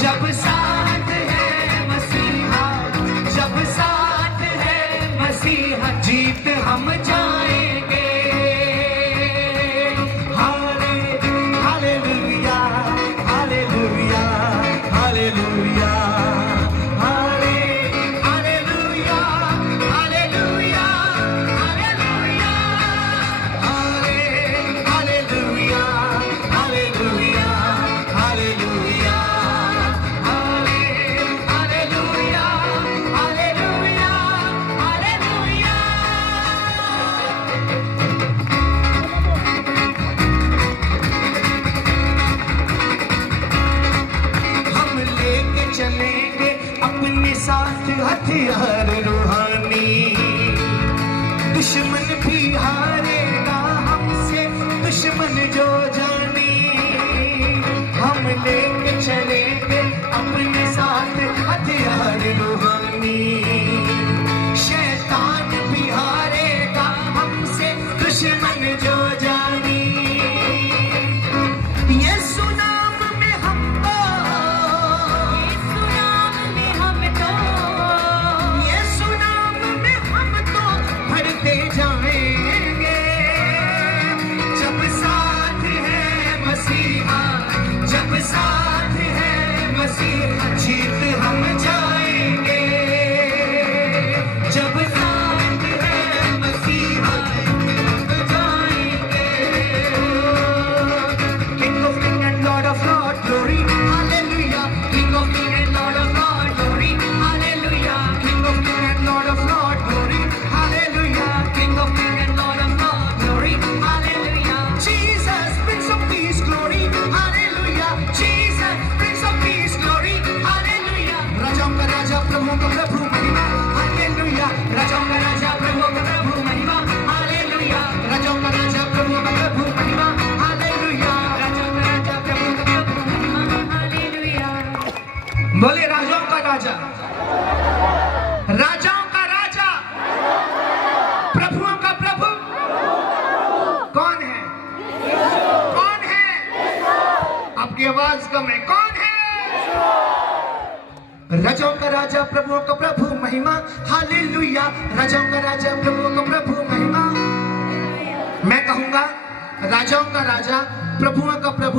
जब साथ है मसीहा, जब साथ है मसीहा, जीत हम जाएंगे। Hallelujah, hallelujah, hallelujah, hallelujah, hallelujah, hallelujah, hallelujah, hallelujah, hallelujah, hallelujah, hallelujah, hallelujah. हम लेके चलेंगे अपने साथ हथियार रूहानी, दुश्मन भी हारेगा हमसे, दुश्मन जो जानी। हम लेके चलेंगे अपने साथ हथियार रूहानी, शैतान भी हारेगा हमसे, दुश्मन जो जानी। यीशु नाम में हमको, यीशु नाम में हम तो, यीशु नाम में हम तो भरते जाएंगे। जब साथ है मसीहा, जब साथ है मसीहा, जीत हम जाएंगे। जब साथ है मसीहा, जाएंगे। King of King and Lord of Lord, glory, hallelujah. King of King and Lord of Lord, glory, hallelujah. King of King and Lord of Lord, glory, hallelujah. King of King and Lord of Lord, glory, hallelujah. Jesus, Prince of Peace, glory, hallelujah. Jesus, Prince of Peace, glory, hallelujah. राजाओं का राजा, प्रभुओं का प्रभु, महिमा, hallelujah. राजाओं का राजा, प्रभुओं का प्रभु, महिमा, hallelujah. राजाओं का राजा, प्रभुओं का प्रभु, महिमा, hallelujah. राजाओं का राजा, प्रभुओं का प्रभु, महिमा, हालेलुया। बोले राजाओं का राजा, राजाओं का राजा, प्रभुओं का प्रभु कौन है? कौन है? आपकी आवाज कम है। कौन है? राजाओं का राजा, प्रभुओं का प्रभु, महिमा, हालेलुया। राजाओं का राजा, प्रभुओं का प्रभु, महिमा। मैं कहूंगा राजाओं का राजा, प्रभुओं का प्रभु।